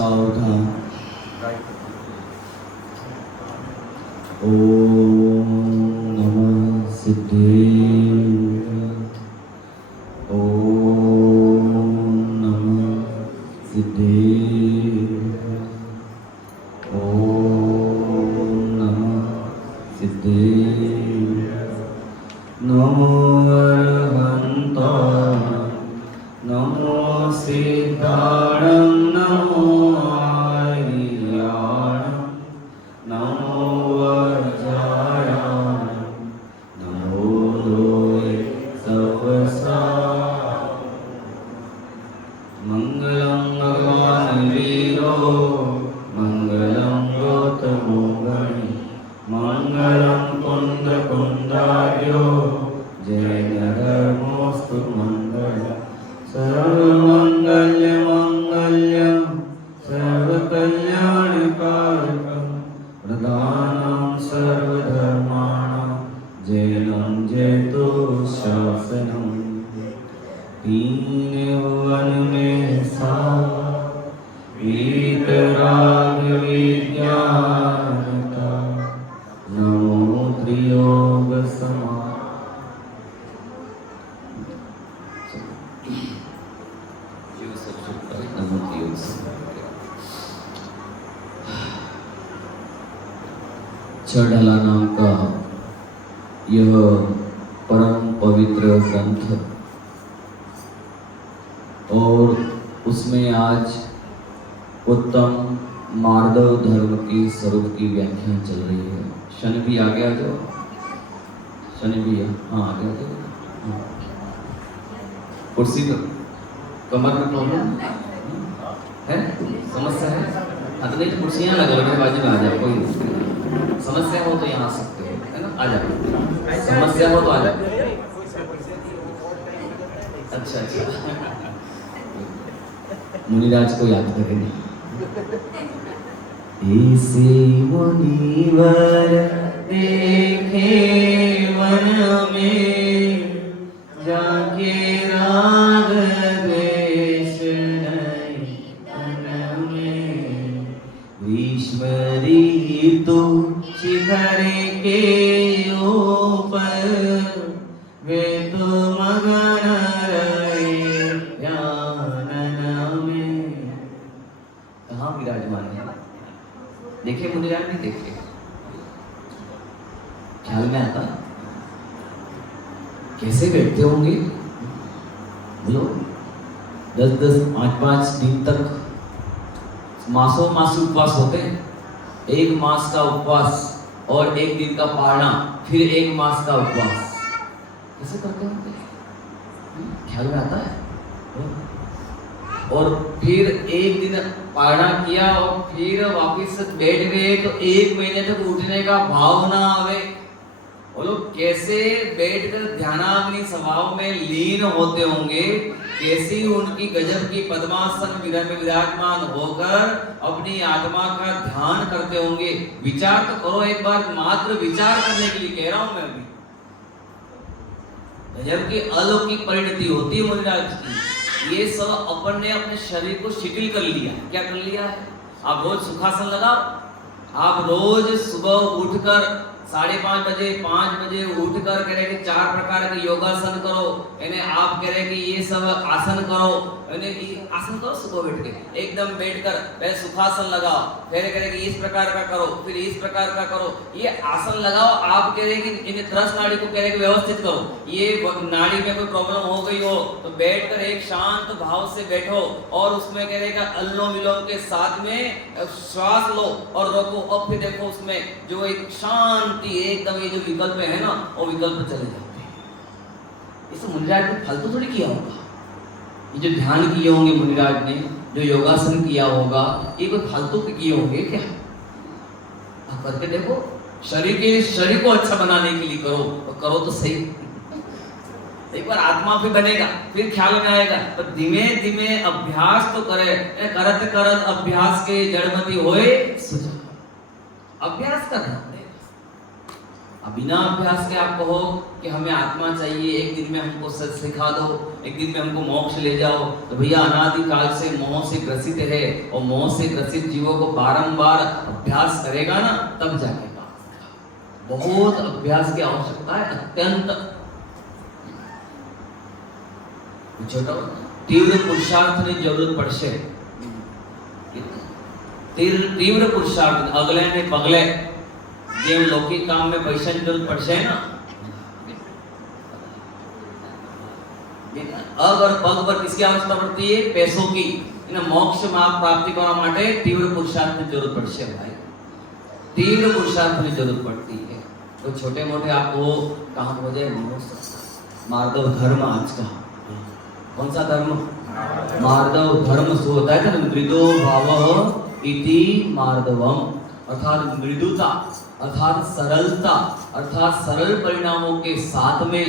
सावधान। ओम नमः सिद्धेश्वराय। ओम नमः सिद्धेश्वराय। ओम नमः सिद्धेश्वराय। नमो अरहन्ताय नमो सिद्धाणं नमो आर्याणं नमो वज्रायाणं नमो लोये सवसा। मंगलं भगवान् वीरो मंगलं गौतमो गणि मंगलं कुन्दकुन्दार्यो जैनधर्मोऽस्तु मंगलम्। सर्वमङ्गल्यमङ्गल्यं सर्वकल्याणकारकं प्रधानं सर्वधर्माणां जैनं जयतु शासनं। दीन वन में सा वीतरागविज्ञानता नमो त्रियोग समा। छड़ला नाम का यह परम पवित्र ग्रंथ और उसमें आज उत्तम मार्दव धर्म की स्वरूप की व्याख्या चल रही है। शनि भी आ गया जो शनि भी हाँ आ गया जो कुर्सी पर कमर में प्रॉब्लम है, समस्या है। अतने कुर्सियां लगा लगे बाजू में आ जाओ, कोई समस्या हो तो यहाँ आ सकते हो, है ना, आ जाओ। समस्या हो तो आ जाओ। अच्छा अच्छा मुनिराज को याद करेंगे। ऐसे मुनिवर देखे वन में जाके राग द्वेष नहीं मन में। भीष्म ऋतु शिखर के ऊपर वे तो मगन रहे ध्यान में। कहाँ विराजमान है? देखे मुनिराज नहीं देखे? ख्याल में आता कैसे बैठते होंगे? बोलो 10-10 5-5 दिन तक मासों मास उपवास होते हैं। 1 मास का उपवास और 1 दिन का पारना, फिर 1 मास का उपवास कैसे करते होंगे? ख्याल में आता है? और फिर 1 दिन पारना किया और फिर वापिस बैठ गए तो 1 महीने तक उठने का भाव ना आवे। वो लोग कैसे बैठकर ध्यानाग्नि स्वभाव में लीन होते होंगे, कैसी उनकी गजब की पद्मासन में विराजमान होकर अपनी आत्मा का ध्यान करते होंगे। विचार तो करो एक बार, मात्र विचार करने के लिए कह रहा हूं मैं अभी। गजब की अलौकिक परिणति होती है मुनिराज की। ये सब अपन ने अपने शरीर को शिथिल कर लिया। क्या कर लिया है? आप रोज सुखासन लगाओ। आप रोज सुबह उठकर 5:30 बजे 5 बजे उठकर कह रहे कि 4 प्रकार के योगासन करो, यानी आप कह रहे कि ये सब आसन करो, यानी आसन करो सुबह बैठ के एकदम बैठकर पहले सुखासन लगाओ, फिर कह रहे कि इस प्रकार का करो, फिर इस प्रकार का करो। ये आसन लगाओ। आप कह रहे कि इन 10 नाड़ी को कह रहे कि व्यवस्थित करो। ये नाड़ी में कोई प्रॉब्लम हो गई हो तो बैठकर एक शांत भाव से बैठो और उसमें कह रहे कि अनुलोम विलोम के साथ में श्वास लो और रोको और फिर देखो उसमें जो एक शांत एकदम ये जो विकल्प है ना वो विकल्प चले जाते हैं। इसे मुनिराज ने फालतू थोड़ी किया होगा। ये जो ध्यान किए होंगे मुनिराज ने, जो योगासन किया होगा, ये कोई फालतू के किए होंगे क्या? आप करके देखो। शरीर को अच्छा बनाने के लिए करो और करो तो सही। एक बार आत्मा भी बनेगा, फिर ख्याल में आएगा। तो धीमे धीमे अभ्यास तो करे। करत करत अभ्यास के जड़मति होए सुजा। अभ्यास करना पड़ेगा। अब बिना अभ्यास के आप कहो कि हमें आत्मा चाहिए, एक दिन में हमको सच सिखा दो, एक दिन में हमको मोक्ष ले जाओ, तो भैया अनादिकाल से मोह से ग्रसित है, और मोह से ग्रसित जीवों को बारंबार अभ्यास करेगा ना, तब जाके बहुत अभ्यास की आवश्यकता है, अत्यंत छोटा तीव्र पुरुषार्थ ની જરૂર પડશે, तीव्र पुरुषार्थ, अगले ने पगले, જેમ લૌકિક કામ में पैसा की जरूरत પડશે ना, अब और पग पर किसकी आवश्यकता पड़ती है? पैसों की। मोक्ष में आप प्राप्ति करवा માટે तीव्र पुरुषार्थ की जरूरत પડશે भाई, तीव्र पुरुषार्थ की जरूरत पड़ती है। तो छोटे मोटे आपको कहाँ हो जाए, मार्दव धर्म आज का, कौन सा धर्म? मार्दव धर्म सो होता है ना, मृदो भाव इति मार्दवम, अर्थात मृदुता, अर्थात सरलता, अर्थात सरल परिणामों के साथ में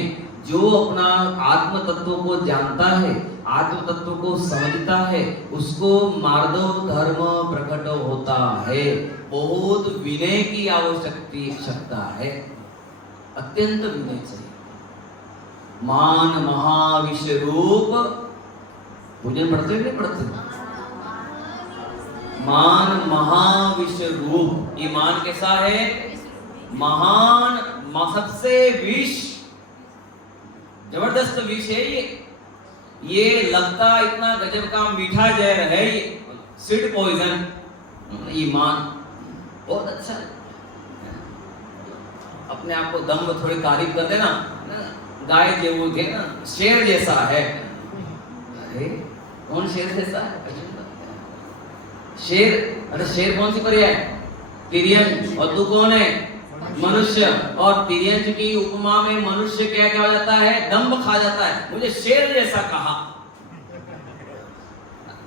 जो अपना आत्म तत्व को जानता है, आत्म तत्व को समझता है, उसको मार्दव धर्म प्रकट होता है। बहुत विनय की आवश्यकता है, अत्यंत विनय चाहिए। मान महाविश्व रूप, पूजन पढ़ते नहीं पढ़ते? मान महाविश्व रूप, ये मान कैसा है? महान, सबसे विष, जबरदस्त विष है ये लगता इतना गजब का मीठा जहर है ये, स्वीट पॉइजन, ईमान बहुत अच्छा है। अपने आप को दम में थोड़ी तारीफ कर देना, गाय जेवो थे ना, शेर जैसा है। अरे कौन शेर जैसा है? शेर, अरे शेर कौन सी पर्याय है? तिर्यंज, और तू कौन है? मनुष्य। और तिर्यंज की उपमा में मनुष्य क्या क्या हो जाता है? दंभ खा जाता है, मुझे शेर जैसा कहा।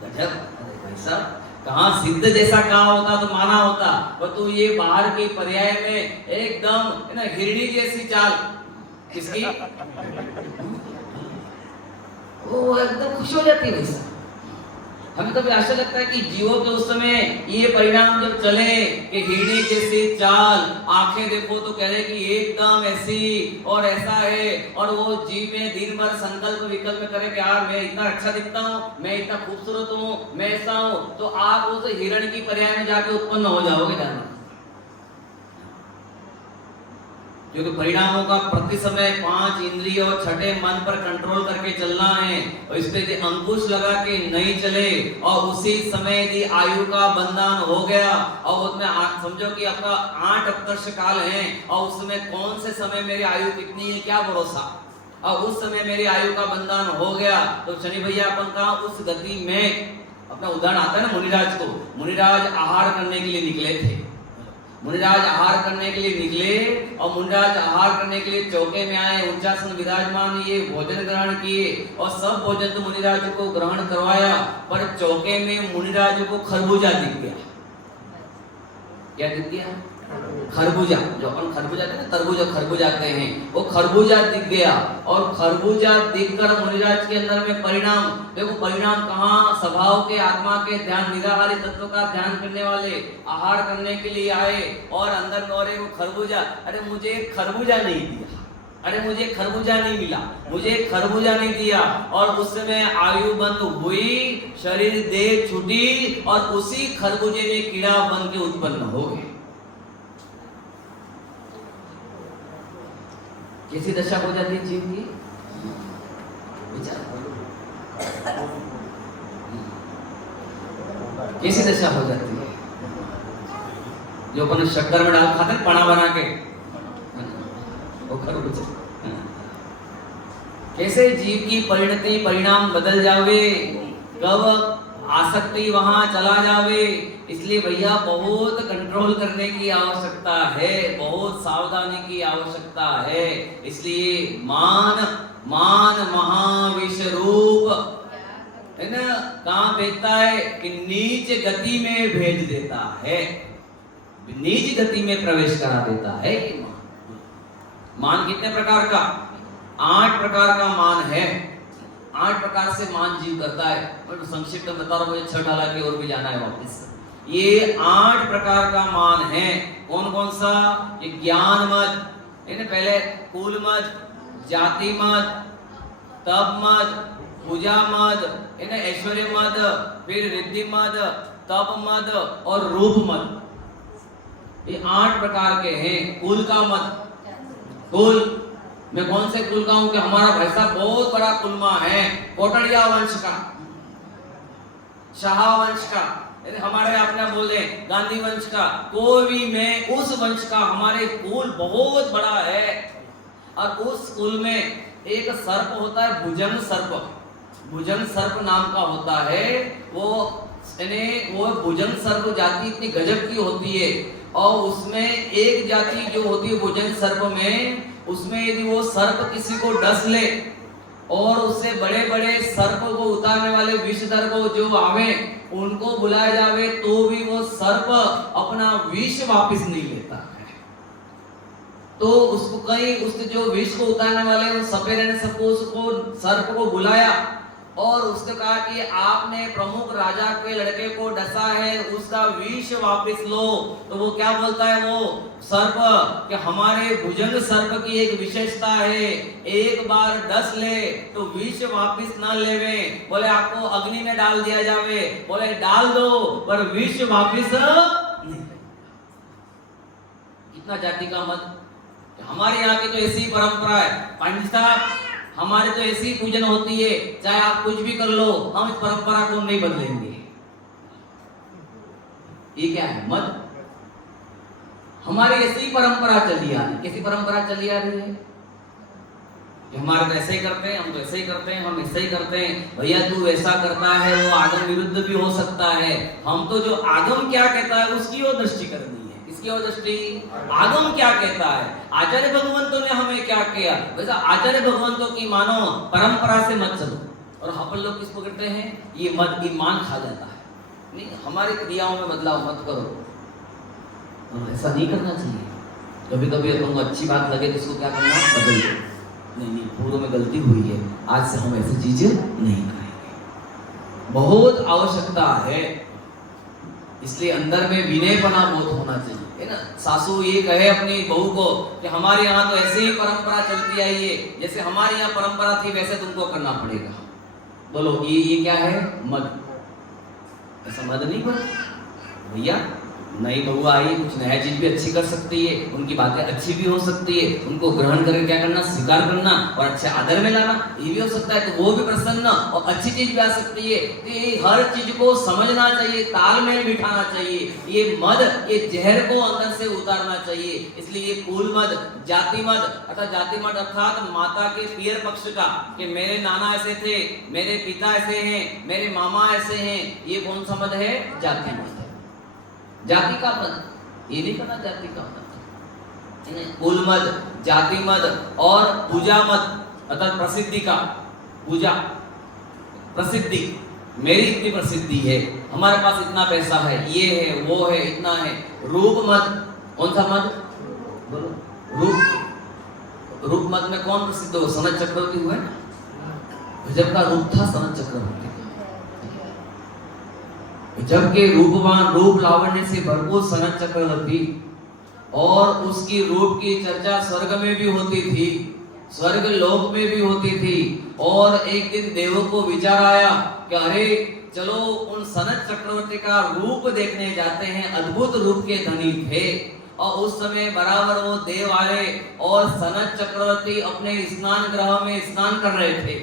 गजब, अरे भाई साहब, कहाँ सिद्ध जैसा कहा होता तो माना होता, और तू ये बाहर के पर्याय में एकदम है ना हिरणी जैसी चाल, किसकी? वो एकदम खुश हो जाती है वैसा। हमें कभी ऐसा लगता है कि जीवों के उस समय ये परिणाम जब चले कि हिरणी जैसी चाल, आंखें देखो तो कह रहे कि एकदम ऐसी और ऐसा है, और वो जीव में दिन भर संकल्प विकल्प करे कि यार मैं इतना अच्छा दिखता हूँ, मैं इतना खूबसूरत हूँ, मैं ऐसा हूँ, तो आप उस हिरण की पर्याय में जाके उत्पन्न हो जाओगे जाना, क्योंकि परिणामों का प्रति समय 5 इंद्रिय और छठे मन पर कंट्रोल करके चलना है, और इस पे यदि अंकुश लगा के नहीं चले और उसी समय यदि आयु का बंधन हो गया, और उसमें समझो कि आपका 8 अपकर्ष काल है, और उस समय कौन से समय मेरी आयु कितनी है क्या भरोसा, और उस समय मेरी आयु का बंधन हो गया, तो शनि भैया अपन का उस गति में, अपना उदाहरण आता है ना मुनिराज को, मुनिराज आहार करने के लिए निकले थे, मुनिराज आहार करने के लिए निकले, और मुनिराज आहार करने के लिए चौके में आए, उच्चासन विराजमान किए, भोजन ग्रहण किए, और सब भोजन तो मुनिराज को ग्रहण करवाया, पर चौके में मुनिराज को खरबूजा दिख गया। क्या दिख गया? खरबूजा, जो अपन खरबूजा कहते हैं, तरबूजा खरबूजा कहते हैं, वो खरबूजा दिख गया, और खरबूजा दिखकर मुनिराज के अंदर में परिणाम, देखो परिणाम कहाँ? स्वभाव के, आत्मा के ध्यान, निराहारी तत्व का ध्यान करने वाले आहार करने के लिए आए, और अंदर में और वो खरबूजा, अरे मुझे खरबूजा नहीं दिया, अरे मुझे खरबूजा नहीं मिला, मुझे खरबूजा नहीं दिया, और उस समय आयु बंद हुई, शरीर देह छूटी, और उसी खरबूजे में कीड़ा बन के उत्पन्न हो गए। कैसी दशा हो जाती है जीव की? विचार, कैसी दशा हो जाती है? जो अपन शक्कर में डाल खाते हैं पना बना के, वो खरबूजा, कैसे जीव की परिणति परिणाम बदल जावे, कब आसक्ति वहां चला जावे। इसलिए भैया बहुत कंट्रोल करने की आवश्यकता है, बहुत सावधानी की आवश्यकता है। इसलिए मान महाविष रूप है ना, कहाँ भेजता है कि नीच गति में भेज देता है, नीच गति में प्रवेश करा देता है। ये मान कितने प्रकार का? 8 प्रकार का मान है, 8 प्रकार से मान जीव करता है। मैं संक्षिप्त में बता रहा हूँ, मुझे 6 डाला की और भी जाना है वापस। ये 8 प्रकार का मान है। कौन कौन सा? ये ज्ञान मत, इन्हें पहले कुल मत, जाति मत, तप मत, पूजा मत, इन्हें ऐश्वर्य मत, फिर रिद्धि मत, तप मत और रूप मत, ये 8 प्रकार के हैं कुल का मत। कुल मैं कौन से कुल का हूं कि हमारा भाई साहब बहुत बड़ा कुलमा है, कोटड़िया वंश का, शाह वंश का, हमारे अपने बोले गांधी वंश का, कोई भी मैं उस वंश का, हमारे कुल बहुत बड़ा है। और उस कुल में एक सर्प होता है, भुजंग सर्प, भुजंग सर्प नाम का होता है। वो भुजंग सर्प जाति इतनी गजब की होती है, और उसमें एक जाति जो होती है भुजंग सर्प में, उसमें यदि वो सर्प किसी को डस ले और उससे बड़े बड़े सर्प को उतारने वाले विषधर को जो आवे उनको बुलाया जावे, तो भी वो सर्प अपना विष वापस नहीं लेता है। तो उसको कहीं उस जो विष को उतारने वाले उन सपेरे ने सबको उसको सर्प को बुलाया और उसने कहा कि आपने प्रमुख राजा के लड़के को डसा है, उसका विष वापस लो। तो वो क्या बोलता है वो सर्प कि हमारे भुजंग सर्प की एक विशेषता है, एक बार डस ले तो विष वापस ना लेवे। बोले आपको अग्नि में डाल दिया जावे, बोले डाल दो पर विष वापस नहीं। कितना जाति का मत। हमारे यहाँ की तो ऐसी परंपरा है, पंडित साहब हमारे तो ऐसी पूजन होती है, चाहे आप कुछ भी कर लो हम इस परंपरा को नहीं बदलेंगे। ये क्या है मत। हमारी ऐसी परंपरा चली आ रही। कैसी परंपरा चली आ रही है कि हमारे तो ऐसे ही करते हैं, हम तो ऐसे ही करते हैं, हम ऐसे ही करते हैं। भैया तू वैसा करता है वो आगम विरुद्ध भी हो सकता है। हम तो जो आगम क्या कहता है उसकी ओर दृष्टि करनी है। किसकी ओर दृष्टि? आगम क्या कहता है, आचार्य भगवंतों ने हमें क्या किया, वैसा आचार्य भगवंतों की मानो परंपरा से मत चलो। और हम लोग किसको कहते हैं, ये मत ईमान खा जाता है। नहीं, हमारी क्रियाओं में बदलाव मत करो, तो ऐसा नहीं करना चाहिए। कभी कभी तुमको अच्छी बात लगे तो इसको क्या करना, बदल दो। नहीं, पूर्व में गलती हुई है, आज से हम ऐसी चीजें नहीं करेंगे। बहुत आवश्यकता है, इसलिए अंदर में विनयपना बहुत होना चाहिए, है ना। सासू ये कहे अपनी बहू को कि हमारे यहाँ तो ऐसे ही परंपरा चलती आई है, जैसे हमारे यहाँ परंपरा थी वैसे तुमको करना पड़ेगा। बोलो ये क्या है, मद। ऐसा मद नहीं कर भैया। नई बहू आई, कुछ नया चीज भी अच्छी कर सकती है, उनकी बातें अच्छी भी हो सकती है, उनको ग्रहण करके क्या करना, स्वीकार करना और अच्छे आदर में लाना, ये भी हो सकता है। तो वो भी प्रसन्न और अच्छी चीज भी आ सकती है। तो हर चीज को समझना चाहिए, तालमेल बिठाना चाहिए। ये मद, ये जहर को अंदर से उतारना चाहिए। इसलिए ये कुल मद, जाति मद अर्थात जाति मद अर्थात माता के पियर पक्ष का, कि मेरे नाना ऐसे थे, मेरे पिता ऐसे हैं, मेरे मामा ऐसे हैं, ये कौन सा मद है, जाति मद। जाति का मत, ये नहीं करना जाति का मत। कुल मत, जाति मत और पूजा मत अर्थात प्रसिद्धि का, पूजा प्रसिद्धि, मेरी इतनी प्रसिद्धि है, हमारे पास इतना पैसा है, ये है वो है इतना है। रूप मत, कौन सा मत बोलो, रूप मत में कौन प्रसिद्ध हो, सनत चक्रवर्ती हुए ना, गजब का रूप था सनत चक्रवर्ती। जबकि रूपवान, रूप लावण्य से भरपूर सनत चक्रवर्ती, और उसकी रूप की चर्चा स्वर्ग में भी होती थी, स्वर्ग लोक में भी होती थी। और एक दिन देवों को विचार आया कि अरे चलो उन सनत चक्रवर्ती का रूप देखने जाते हैं। अद्भुत रूप के धनी थे, और उस समय बराबर वो देव आए और सनत चक्रवर्ती अपने स्नान गृह में स्नान कर रहे थे।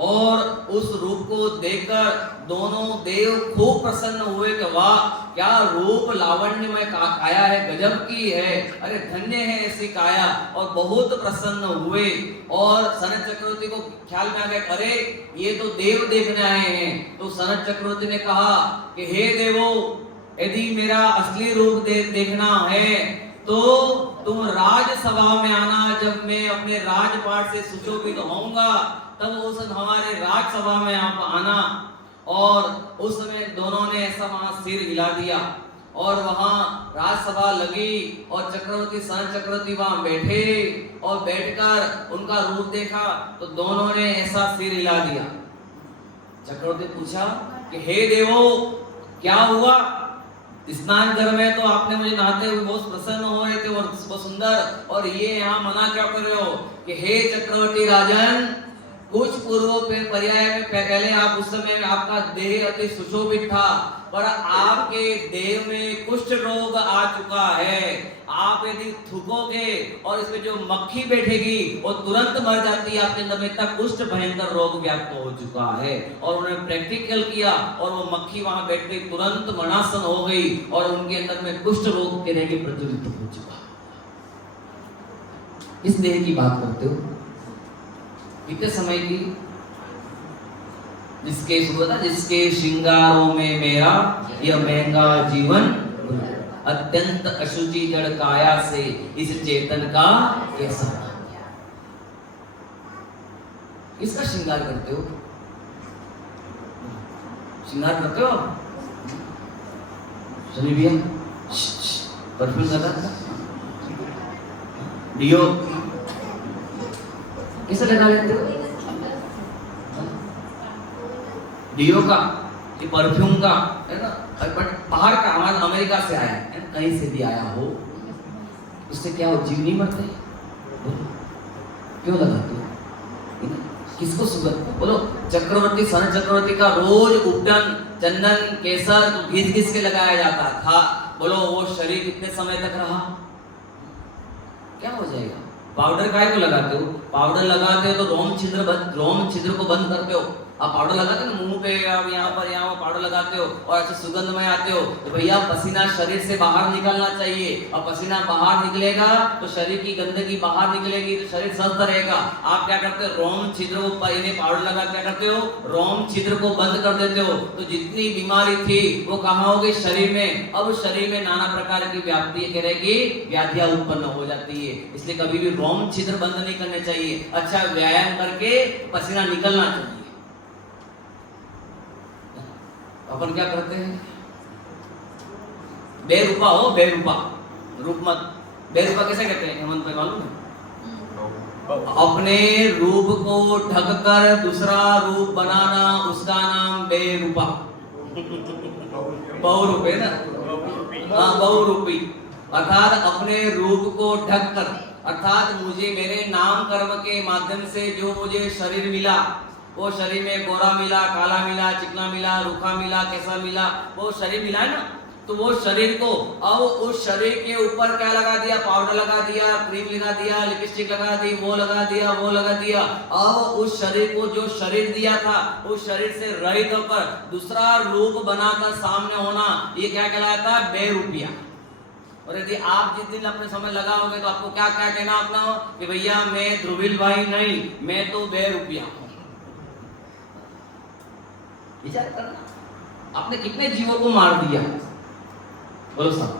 और उस रूप को देखकर दोनों देव खूब प्रसन्न हुए कि वाह क्या रूप लावण्य में काया है, गजब की है, अरे धन्य है ऐसी काया। और बहुत प्रसन्न हुए। और सनत चक्रवर्ती को ख्याल में आ गया, अरे ये तो देव देखने आए हैं। तो सनत चक्रवर्ती ने कहा कि हे देवो, यदि मेरा असली रूप देखना है तो तुम राजसभा में आना। जब मैं अपने राजपाट से सुशोभित होऊंगा तब उस हमारे राजसभा में आप आना। और उस समय दोनों ने ऐसा वहां सिर हिला दिया और वहां राजसभा लगी और चक्रवर्ती सनत चक्रवर्ती वहां बैठे और बैठकर उनका रूप देखा तो दोनों ने ऐसा सिर हिला दिया। चक्रवर्ती पूछा कि हे देवो क्या हुआ, स्नान घर में तो आपने मुझे नहाते हुए बहुत प्रसन्न हो रहे थे और बहुत सुंदर, और ये यहाँ मना क्या कर रहे हो कि हे चक्रवर्ती राजन, कुछ पूर्व पर्याय में पहले आप उस समय आपका देह अति सुशोभित था, पर आपके देह में कुष्ठ रोग आ चुका है। आप यदि थूकोगे और इसमें जो मक्खी बैठेगी वो तुरंत मर जाती है। आपके अंदर में इतना कुष्ठ भयंकर रोग व्याप्त हो चुका है। और उन्होंने प्रैक्टिकल किया और वो मक्खी वहां बैठते तुरंत मरणासन हो गई और उनके अंदर में कुष्ठ रोग के रह के प्रज्वलित हो चुका। इस देह की बात करते हो कितने समय की? जिसके सुबह जिसके श्रृंगारों में मेरा यह महंगा जीवन, अत्यंत अशुचि जड़ काया से इस चेतन का कैसा? किसका श्रृंगार करते हो? श्रृंगार करते हो सनी भैया? परफ्यूम लगा था, डियो कैसे लगा लेते हो? डियो का, ये परफ्यूम का है ना, बट बाहर का हमारा अमेरिका से आया है, कहीं से भी आया हो, उससे क्या हो? जीव नहीं मरते? क्यों लगाते हो? किसको सुगंध? बोलो चक्रवर्ती, सन चक्रवर्ती का रोज उपटन, चंदन, केसर घिस घिस के लगाया जाता था। बोलो वो शरीर कितने समय तक रहा? क्या हो जाएगा? पाउडर काय को लगाते हो? पाउडर लगाते हो तो रोम छिद्र को बंद करते हो। आप पाउडर लगाते हो ना मुंह पे, आप यहाँ पर पाउडर लगाते हो और ऐसे सुगंध में आते हो, तो भैया पसीना शरीर से बाहर निकलना चाहिए। और पसीना बाहर निकलेगा तो शरीर की गंदगी बाहर निकलेगी तो शरीर स्वस्थ रहेगा। आप क्या करते हो? रोम छिद्र को पाउडर लगा क्या करते हो? रोम छिद्र को बंद कर देते हो। तो जितनी बीमारी थी वो कहाँ हो गई? शरीर में। अब शरीर में नाना प्रकार की व्याधियां उत्पन्न हो जाती है। इसलिए कभी भी रोम छिद्र बंद नहीं करने चाहिए। अच्छा व्यायाम करके पसीना निकलना चाहिए। अपन क्या करते हैं? बेरूपा हो, बेरूपा रूप मत। बेरूपा कैसे कहते हैं हेमंत भाई, मालूम है? अपने रूप को ढककर दूसरा रूप बनाना, उसका नाम बेरूपा। बहुरूपी ना, हाँ बहुरूपी। अर्थात अपने रूप को ढककर, अर्थात मुझे मेरे नाम कर्म के माध्यम से जो मुझे शरीर मिला, वो शरीर में गोरा मिला, काला मिला, चिकना मिला, रूखा मिला, कैसा मिला, वो शरीर मिला है ना। तो वो शरीर को अब उस शरीर के ऊपर क्या लगा दिया? पाउडर लगा दिया, क्रीम लगा दिया, लिपस्टिक लगा दी, वो लगा दिया, वो लगा दिया। अब उस शरीर को जो शरीर दिया था उस शरीर से रहित होकर दूसरा रूप बनाकर सामने होना, ये क्या कहलाता है? बेरूपिया। और यदि आप जिस दिन अपने समय लगाओगे तो आपको क्या क्या कहना अपना कि भैया मैं ध्रुवील भाई नहीं, मैं तो बेरूपिया हूं। विचार करना, आपने कितने जीवों को मार दिया? बोलो साहब,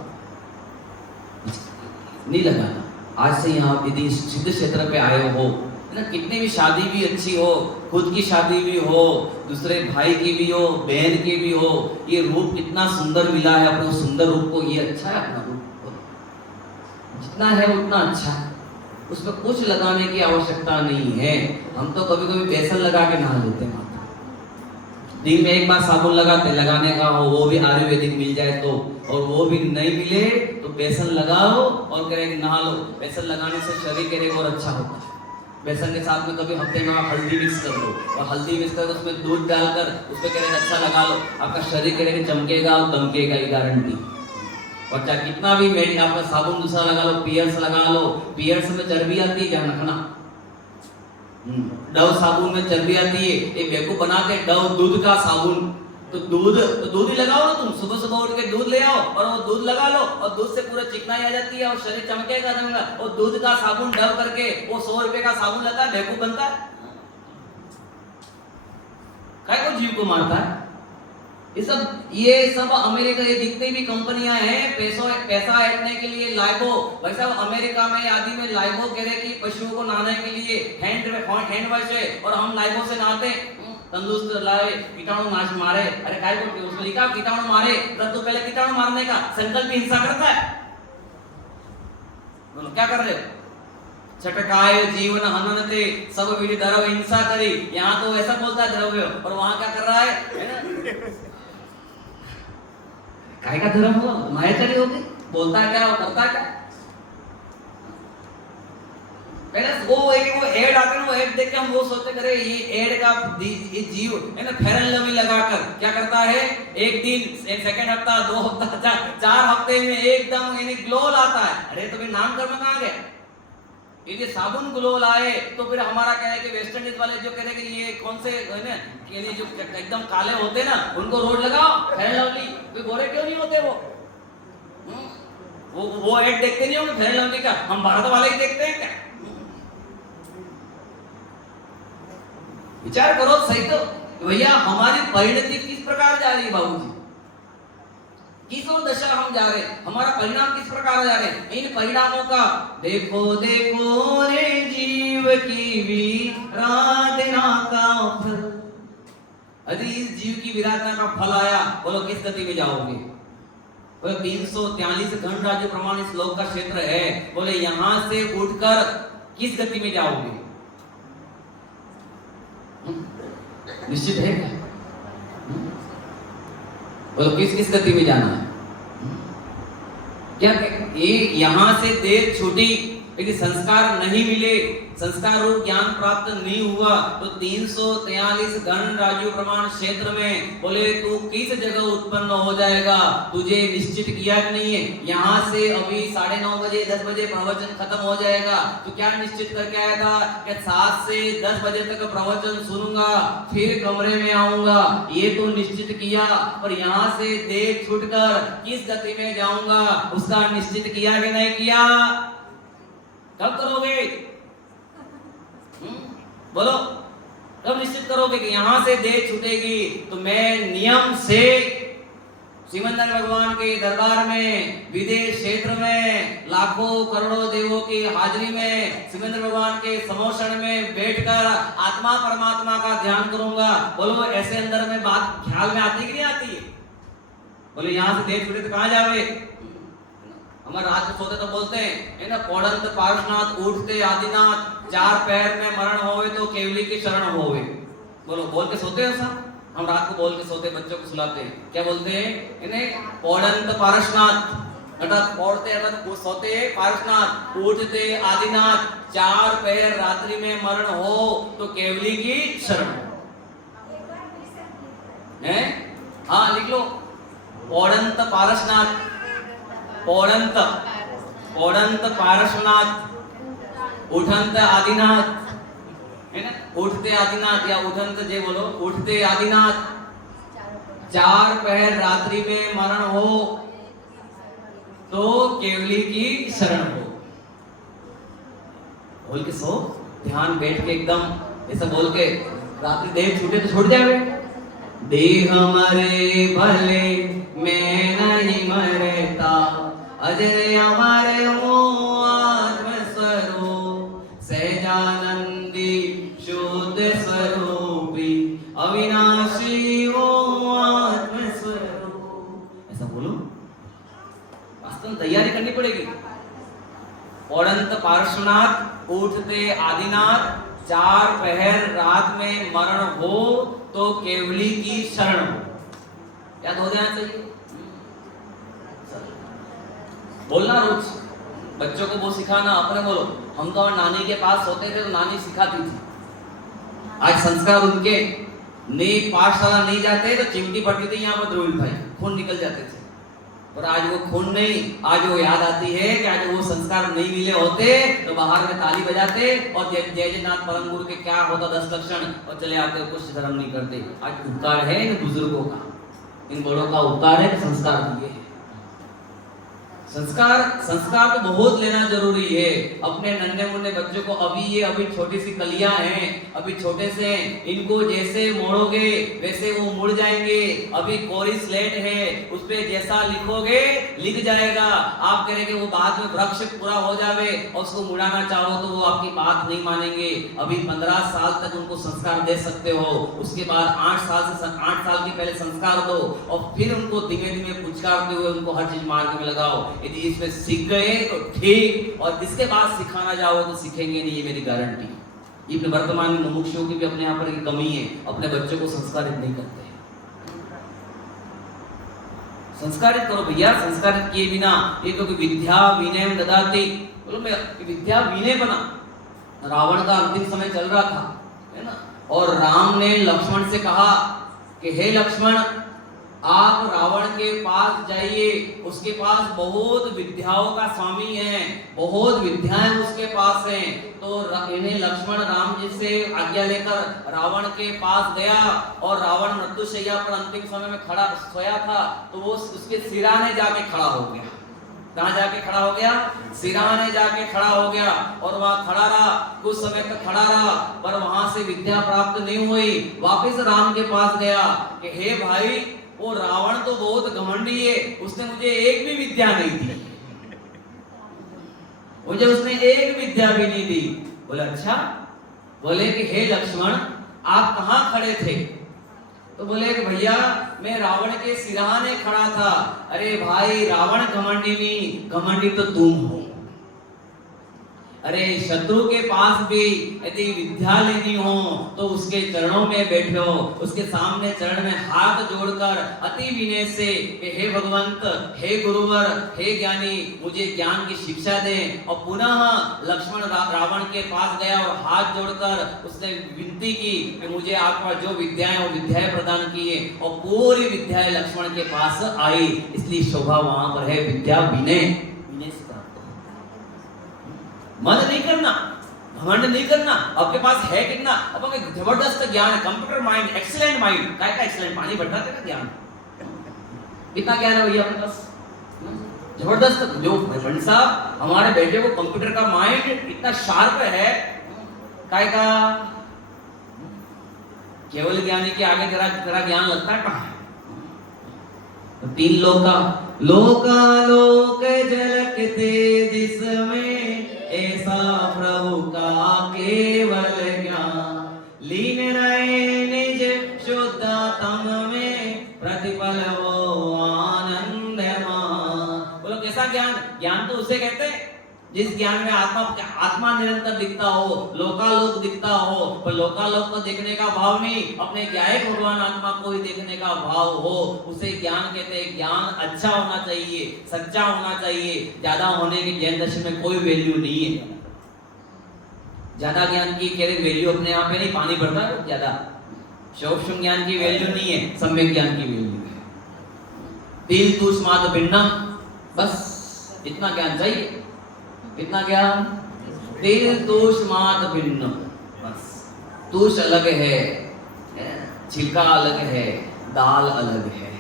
नहीं लगाना। आज से यहाँ यदि सिद्ध क्षेत्र पे आए हो ना, कितनी भी शादी भी अच्छी हो, खुद की शादी भी हो, दूसरे भाई की भी हो, बहन की भी हो, ये रूप कितना सुंदर मिला है अपने सुंदर रूप को। ये अच्छा है अपना रूप, जितना है उतना अच्छा है, उसमें कुछ लगाने की आवश्यकता नहीं है। हम तो कभी कभी बेसन लगा के नहा लेते हैं, दिन में एक बार साबुन लगाने का हो, वो भी आयुर्वेदिक मिल जाए तो, और वो भी नहीं मिले तो बेसन लगाओ और करेंगे नहा लो। बेसन लगाने से शरीर के लिए और अच्छा होता है। बेसन के साथ में कभी हफ्ते में हल्दी मिक्स कर लो, और हल्दी मिक्स कर उसमें दूध डालकर उस पर करेंगे अच्छा लगा लो, आपका शरीर करेंगे चमकेगा और दमकेगा, ये गारंटी। और चाहे कितना भी मेरी आपका साबुन दूसरा लगा लो, पियर्स लगा लो, पियर्स में चर्बी आती है, ध्यान रखना। डव साबुन में चर्बी आती है, एक बेवकूफ बनाते डव दूध का साबुन। तो दूध ही लगाओ ना, तुम सुबह सुबह उठ के दूध ले आओ और वो दूध लगा लो, और दूध से पूरा चिकनाई आ जाती है और शरीर चमकेगा जमेगा। और दूध का साबुन डव करके वो 100 रुपए का साबुन लेता है, बेवकूफ बनता है। काय को जीव को मारता है? ये सब अमेरिका, ये जितनी भी कंपनियां हैं पैसा ऐंठने के लिए लाइबो, भाई साहब अमेरिका में आदि में लाइबो कह रहे कि पशुओं को नहाने के लिए हैंड वॉश है, और हम लाइबो से नहाते, तंदुरुस्त लाए, कीटाणु नाश मारे। अरे काय को उसमें लिखा कीटाणु मारे, तब तो पहले कीटाणु मारने का संकल्प ही हिंसा करता है। बोलो क्या कर रहे? छटकाय जीवन हननते सब विधि द्रव्य हिंसा करी। यहाँ तो ऐसा बोलता है द्रव्य, और वहां क्या कर रहा है ना? काय का धर्म हुआ, मायाचारी हो गई, बोलता है क्या और करता है क्या। पहले वो एड आते ना, वो एड देख के हम वो सोचते करे ये एड का ये जीव है ना, फेयर एंड लवली लगाकर क्या करता है, एक दिन, एक सेकंड हफ्ता, 2 हफ्ता, 4 हफ्ते में एकदम यानी ग्लो लाता है। अरे तो फिर नाम कर्म कहाँ गया। ये साबुन ग्लो लाए तो फिर हमारा कह रहे कि वेस्ट इंडीज वाले जो कह रहे कि ये कौन से है ना कि जो एकदम काले होते ना उनको रोड लगाओ फेयर एंड लवली, कोई गोरे क्यों नहीं होते वो एड देखते नहीं होंगे फेयर एंड लवली का, हम भारत वाले ही देखते हैं क्या। विचार करो सही तो भैया, हमारी परिणति किस प्रकार जा रही है बाबूजी, किस और दशा हम जा रहे हैं, हमारा परिणाम किस प्रकार जा रहे हैं। इन परिणामों का देखो देखो रे जीव की विराधना का फल, यदि इस जीव की विराधना का फल आया, बोलो किस गति में जाओगे। बोले 343 घन राज्य प्रमाण इस लोक का क्षेत्र है, बोले यहां से उठकर किस गति में जाओगे, निश्चित है क्या। बोलो किस किस गति में जाना है, क्या ये यहां से देह छूटी, यदि संस्कार नहीं मिले, संस्कार रूप ज्ञान प्राप्त नहीं हुआ तो 343 घन राज्य प्रमाण क्षेत्र में बोले तू किस जगह उत्पन्न हो जाएगा, तुझे निश्चित किया नहीं है। यहाँ से अभी 9:30 बजे 10 बजे प्रवचन खत्म हो जाएगा, तो क्या निश्चित करके आया था कि 7 से 10 बजे तक प्रवचन सुनूंगा, फिर कमरे में आऊंगा, ये तो निश्चित किया। पर यहाँ से देह छूटकर किस गति में जाऊंगा उसका निश्चित किया कि नहीं किया। कब करोगे, बोलो कब निश्चित करोगे कि यहां से देह छूटेगी तो मैं नियम से सिमंदर भगवान के दरबार में, विदेश क्षेत्र में लाखों करोड़ों देवों की हाजिरी में सिमंदर भगवान के समोषण में बैठकर आत्मा परमात्मा का ध्यान करूंगा। बोलो ऐसे अंदर में बात ख्याल में आती कि नहीं आती है। बोले यहां से देह छूटे तो कहां जावे। हमारे रात में सोते तो बोलते हैं ना, पौड़ंत पार्श्वनाथ उठते आदिनाथ, 4 पैर में मरण होवे तो केवली की शरण होवे। बोलो बोल के सोते हैं ऐसा, हम रात को बोल के सोते, बच्चों को सुलाते हैं, क्या बोलते हैं इन्हें, पौड़ंत पार्श्वनाथ अर्थात पौड़ते अर्थात सोते पार्श्वनाथ, उठते आदिनाथ, 4 पैर रात्रि में मरण हो तो केवली की शरण है। हाँ लिख लो, पौड़ंत पार्श्वनाथ, पौड़ंत पार्श्वनाथ, उठंत आदिनाथ है ना, उठते आदिनाथ या उठंत जे बोलो, उठते आदिनाथ, 4 पहर रात्रि में मरण हो तो केवली की शरण हो। बोल के सो, ध्यान बैठ के एकदम ऐसा बोल के, रात्रि देह छूटे तो छूट जाए। देह मरे भले मैं नहीं मरता, अजर अमर हो आत्मस्वरूप, सहजानंदी शुद्ध स्वरूपी, अविनाशी हो आत्मस्वरूप। ऐसा बोलो, वास्तव में तैयारी करनी पड़ेगी। पौड़ंत पार्श्वनाथ, उठते आदिनाथ, 4 पहर रात में मरण हो तो केवली की शरण हो। याद हो जाना चाहिए। बोलना रोज, बच्चों को वो सिखाना, अपने बोलो। हम तो नानी के पास होते थे तो नानी सिखाती थी। आज संस्कार उनके नहीं, पाठशाला नहीं जाते तो चिमटी पड़ती थी यहाँ पर ध्रुव भाई, खून निकल जाते थे। और आज वो खून नहीं, आज वो याद आती है कि आज वो संस्कार नहीं मिले होते तो बाहर में ताली बजाते और जय जयनाथ परम गुरु के क्या होता 10 लक्षण और चले आते, कुछ धर्म नहीं करते। आज उपकार है इन बुजुर्गों का, इन बड़ों का उपकार है, संस्कार दिए हैं। संस्कार तो बहुत लेना जरूरी है। अपने नन्हे मुन्ने बच्चों को अभी छोटी सी कलियां हैं, अभी छोटे से, इनको जैसे मोड़ोगे वैसे वो मुड़ जाएंगे। अभी कोरी स्लेट है, उस पे जैसा लिखोगे लिख जाएगा। आप कह रहे कि वो बाद में वृक्ष पूरा हो जावे और उसको मुड़ाना चाहो तो वो आपकी बात नहीं मानेंगे। अभी 15 साल तक उनको संस्कार दे सकते हो, उसके बाद 8 साल की पहले संस्कार दो और फिर उनको धीमे धीमे पुचकारते हुए उनको हर चीज मार्ग में लगाओ। यदि इसमें सीख गए तो ठीक, और इसके बाद सिखाना जाओ तो सीखेंगे नहीं, ये मेरी गारंटी। ये वर्तमान में मुमुक्षुओं की भी अपने यहाँ पर की कमी है, अपने बच्चों को संस्कारित नहीं करते। संस्कारित करो भैया, संस्कारित किए बिना ये तो कि विद्या विनय ददाति, बोलो मैं विद्या विनय बना। रावण का अंतिम समय चल रहा था, है ना, और राम ने लक्ष्मण से कहा कि हे लक्ष्मण, आप रावण के पास जाइए, उसके पास बहुत विद्याओं का स्वामी है, बहुत विद्याएं उसके पास हैं। तो इन्हें लक्ष्मण राम जी से आज्ञा लेकर रावण के पास गया, और रावण मृत्युशैया पर अंतिम समय में खड़ा सोया था, तो वो उसके सिराने जाके खड़ा हो गया। कहाँ जाके खड़ा हो गया? सिराने जाके खड़ा हो गया, और वहां खड़ा रहा, कुछ समय तक खड़ा रहा, पर वहां से विद्या प्राप्त नहीं हुई। वापस राम के पास गया कि हे भाई, वो रावण तो बहुत घमंडी है, उसने मुझे एक भी विद्या नहीं दी, मुझे उसने एक विद्या भी नहीं दी। बोले अच्छा? बोले कि हे लक्ष्मण, आप कहाँ खड़े थे? तो बोले कि भैया मैं रावण के सिरहाने खड़ा था। अरे भाई, रावण घमंडी नहीं, घमंडी तो तुम हो। अरे शत्रु के पास भी यदि विद्या लेनी हो तो उसके चरणों में बैठो, उसके सामने चरण में हाथ जोड़कर अति विनय से हे भगवंत, हे गुरुवर, हे ज्ञानी, मुझे ज्ञान की शिक्षा दे। और पुनः लक्ष्मण रावण के पास गया और हाथ जोड़कर उसने विनती की कि मुझे आपका जो विद्याएं वो विद्याएं प्रदान किए, और पूरी विद्याएं लक्ष्मण के पास आई। इसलिए शोभा वहां पर है विद्या विनय। मन नहीं करना, घमंड नहीं करना। आपके पास है कितना? अपने जबरदस्त ज्ञान है, कंप्यूटर माइंड, एक्सीलेंट माइंड। काय का एक्सीलेंट? पानी भर जाते ना ज्ञान। कितना ज्ञान है भैया अपने पास? जबरदस्त। जो भगवान साहब हमारे बेटे को कंप्यूटर का माइंड इतना शार्प है, काय का? केवल ज्ञानी के आगे तेरा ज्ञान लगता है कहां? तीन लोका लोक झलकते जिसमें ऐसा प्रभु का केवल ज्ञान, लीन रहे निज शुद्ध तम में प्रतिपल वो आनंद मान। बोलो कैसा ज्ञान? ज्ञान तो उसे कहते हैं जिस ज्ञान में आत्मा निरंतर दिखता हो, लोकालोक दिखता हो, पर लोकालोक को देखने का भाव नहीं, अपने ज्ञायक भगवान आत्मा को ही देखने का भाव हो, उसे ज्ञान कहते हैं। ज्ञान अच्छा होना चाहिए, सच्चा होना चाहिए। ज्यादा होने की जैन दर्शन में कोई वैल्यू नहीं है। ज्यादा ज्ञान की कह वैल्यू अपने यहाँ पे नहीं, पानी भरता है ज्यादा। सूक्ष्म ज्ञान की वैल्यू नहीं है, सम्यक ज्ञान की वैल्यू है। तिल तुष मात भिन्नम, बस इतना ज्ञान चाहिए। कितना ज्ञान? तिल तुष मात भिन्न, बस। तुष अलग है, छिलका अलग है, दाल अलग है।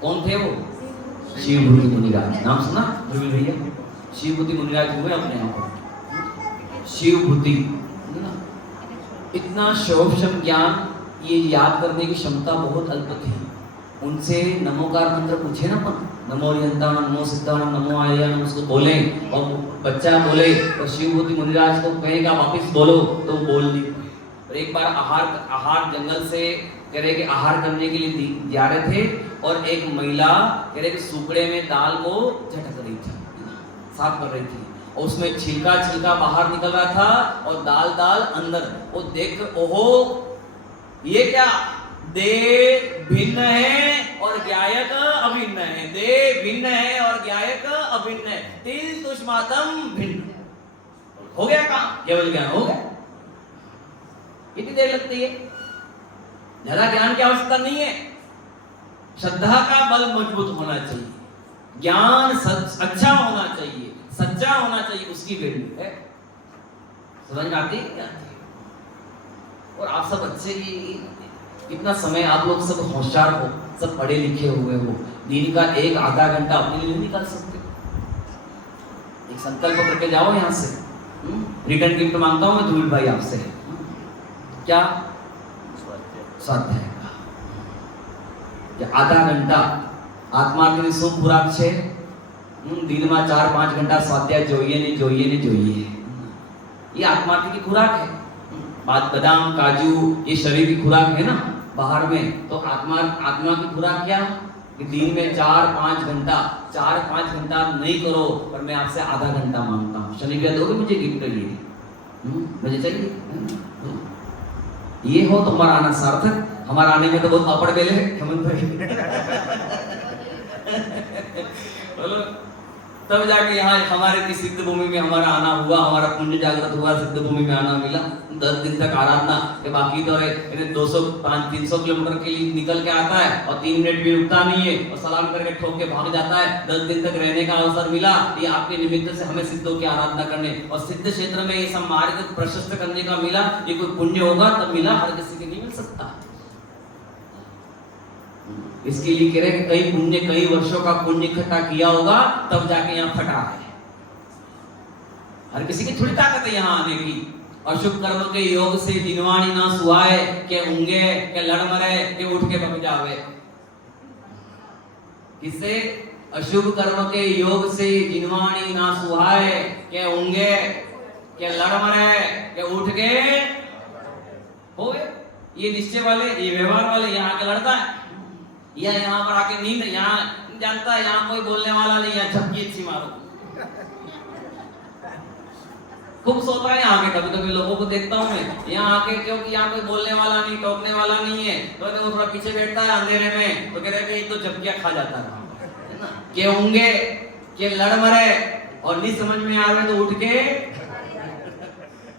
कौन थे वो? शिवभूति मुनिराज। नाम सुना ध्रुवी भैया? शिवभूति मुनिराज हुए अपने यहाँ पर। शिवभूति, इतना सूक्ष्म ज्ञान, ये याद करने की क्षमता बहुत अल्प थी। उनसे नमोकार मंत्र पूछे ना, पर नमो यंताणं नमो सिद्धाणं नमो आर्याणं, उसको बोले, और बच्चा बोले और शिवभूति मुनिराज को कहेगा वापस बोलो, तो बोल नहीं। और एक बार आहार जंगल से कह रहे कि आहार करने के लिए जा रहे थे, और एक महिला कह रहे कि सुपड़े में दाल को झटक रही थी, साफ कर रही थी, और उसमें छिलका बाहर निकल रहा था और दाल अंदर। वो देख कर ओहो, ये क्या? देह भिन्न है और ज्ञायक अभिन्न है। देह भिन्न है और ज्ञायक अभिन्न है। तिल तुष्मातम भिन्न हो गया काम, केवल ज्ञान हो गया। कितनी देर लगती है? ज्यादा ज्ञान की आवश्यकता नहीं है। श्रद्धा का बल मजबूत होना चाहिए, ज्ञान अच्छा होना चाहिए, सच्चा होना चाहिए, उसकी वैल्यू है। समझ में आती है? और आप सब अच्छे ही, कितना समय आप लोग सब होशियार हो, सब पढ़े लिखे हुए हो, दिन का एक आधा घंटा अपने लिए निकाल सकते हो। एक संकल्प करके जाओ यहाँ से। रिटर्न गिफ्ट मांगता हूँ मैं धूल भाई आपसे। क्या? स्वाध्याय का आधा घंटा आत्मा के શું ખોરાક છે? દિનમાં 4-5 घंटा स्वाध्याय જોઈએ। ये आत्मा की खुराक है। बादाम काजू ये शरीर की खुराक है ना बाहर में, तो आत्मा की खुराक क्या? कि दिन में 4-5 घंटा नहीं करो, पर मैं आपसे आधा घंटा मांगता हूँ। शनि क्या दोगे मुझे गिफ्ट के लिए? मुझे चाहिए। ये हो तो हमारा आना सार्थक। हमारा आने में तो बहुत पापड़ बेले हेमंत भाई। बोलो, तब जाके यहाँ हमारे की सिद्ध भूमि में हमारा आना हुआ, हमारा पुण्य जागृत हुआ, सिद्ध भूमि में आना मिला। 10 दिन तक आराधना के बाकी तो 200-300 किलोमीटर के लिए निकल के आता है और 3 मिनट भी रुकता नहीं है और सलाम करके ठोक के भाग जाता है। 10 दिन तक रहने का अवसर मिला, ये आपके निमित्त से हमें सिद्धों की आराधना करने और सिद्ध क्षेत्र में ये सब मार्ग प्रशस्त करने का मिला। ये कोई पुण्य होगा तब मिला, हर किसी के नहीं मिल सकता। इसके लिए कह रहे हैं कि कई वर्षों का पुण्य इकट्ठा किया होगा तब जाके यहाँ फटा है। हर किसी की थोड़ी ताकत है यहाँ आने की। अशुभ कर्म के योग से जिनवाणी ना सुहाए, के ऊंगे के लड़ मरे के उठ के बग जावे। किससे? अशुभ कर्म के योग से जिनवाणी ना सुहाए, के ऊंगे के लड़ मरे के उठ के हो। ये निश्चय वाले, ये व्यवहार वाले यहाँ के लड़ता है, या यहाँ पर आके नींद, यहाँ जानता है यहाँ कोई बोलने वाला नहीं है, झपकी अच्छी मारो। खूब सोता है यहाँ के, कभी कभी लोगों को देखता हूँ मैं यहाँ आके, क्योंकि यहाँ कोई बोलने वाला नहीं, टोकने वाला नहीं है, तो वो थोड़ा पीछे बैठता है अंधेरे में, तो कह रहे हैं तो झपकियां खा जाता है ना। के होंगे के लड़ मरे और नहीं समझ में आ रहे तो उठ के।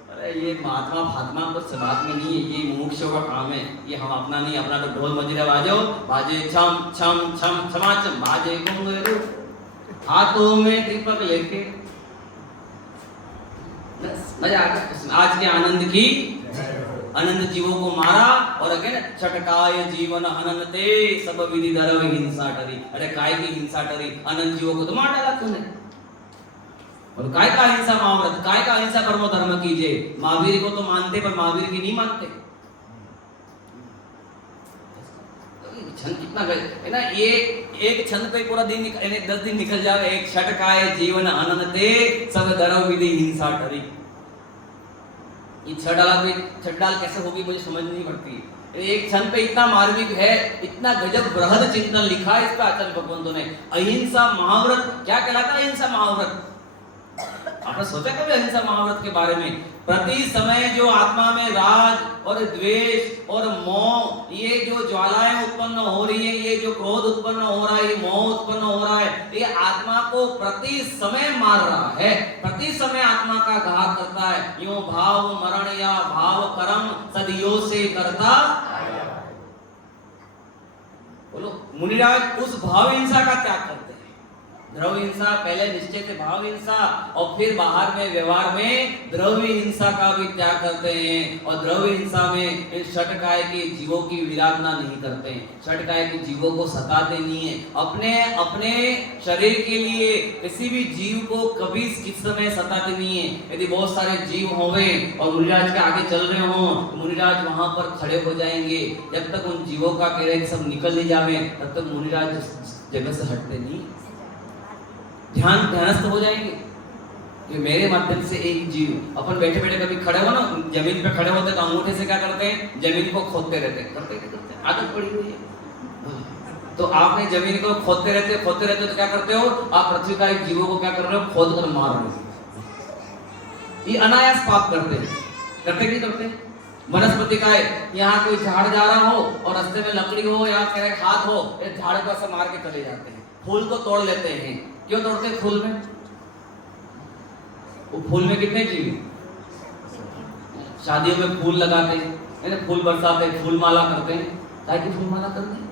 अरे ये महात्मा फात्मा कुछ बात में नहीं है, ये मुमुक्षों का काम है, ये हम अपना नहीं। अपना तो ढोल मजीरा बाजो, बाजे छम छम छम छमाचम, बाजे घुंघरू, हाथों में दीपक लेके मजा आ गया। आज के आनंद की अनंत जीवों को मारा और अगे छटकाय जीवन अनंते सब विधि धर्म हिंसा डरी। अरे काय की हिंसा डरी? अनंत जीवों को तो मार डाला तूने। और काय का हिंसा महाव्रत, काय का हिंसा कर्म धर्म कीजिए। महावीर को तो मानते पर महावीर की नहीं मानते। क्षण कितना है ना, ये एक क्षण पे पूरा दिन 10 दिन निकल जाए। एक छटकाए जीवन अनंते सब धर्म विधि हिंसा डरी। ये छठ डाल कैसे होगी मुझे समझ नहीं पड़ती। एक क्षण पे इतना मार्मिक है, इतना गजब बृहद चिंतन लिखा है इस पे आचार्य भगवंतों ने। अहिंसा महाव्रत क्या कहलाता है? अहिंसा महाव्रत आपने सोचा कभी अहिंसा महाव्रत के बारे में? प्रति समय जो आत्मा में राग और द्वेष और मोह, ये जो ज्वालाएं उत्पन्न हो रही है, ये जो क्रोध उत्पन्न हो रहा है, ये मोह उत्पन्न हो रहा है, ये आत्मा को प्रति समय मार रहा है, प्रति समय आत्मा का घात करता है। यो भाव मरण या भाव कर्म सदियों से करता। बोलो मुनिराज उस भाव हिंसा का त्याग करते हैं। द्रव्य हिंसा पहले निश्चय से भाव हिंसा और फिर बाहर में व्यवहार में द्रव्य हिंसा का भी त्याग करते हैं। और द्रव्य हिंसा में षटकाय के जीवों की विराधना नहीं करते हैं, षटकाय के जीवों को सताते नहीं है। अपने शरीर के लिए किसी भी जीव को कभी किस समय सताते नहीं है। यदि बहुत सारे जीव होंगे और मुनिराज के आगे चल रहे हों तो मुनिराज वहां पर खड़े हो जाएंगे। जब तक उन जीवों का कह रहे सब निकल नहीं जावे तब तक मुनिराज जगह से हटते नहीं, ध्यानस्थ हो जाएंगे कि मेरे माध्यम से एक जीव। अपन बैठे बैठे कभी खड़े हो ना, जमीन पे खड़े होते तो अंगूठे से क्या करते हैं? जमीन को खोदते रहते हैं, आदत पड़ी हुई है। तो आपने जमीन को खोदते रहते तो क्या करते हो? आप पृथ्वी का एक जीवों को क्या कर रहे हो? खोद कर मार रहे हो। ये अनायास पाप करते नहीं करते? वनस्पति का यहाँ कोई झाड़ जा रहा हो और रास्ते में लकड़ी हो या फिर हाथ हो, झाड़ को ऐसे मार के चले जाते हैं। फूल को तोड़ लेते हैं। क्यों तोड़ते हैं? फूल में, वो फूल में कितने जीव? शादियों में फूल लगाते हैं, फूल बरसाते हैं, फूल माला करते हैं। ताकि फूल माला करते हैं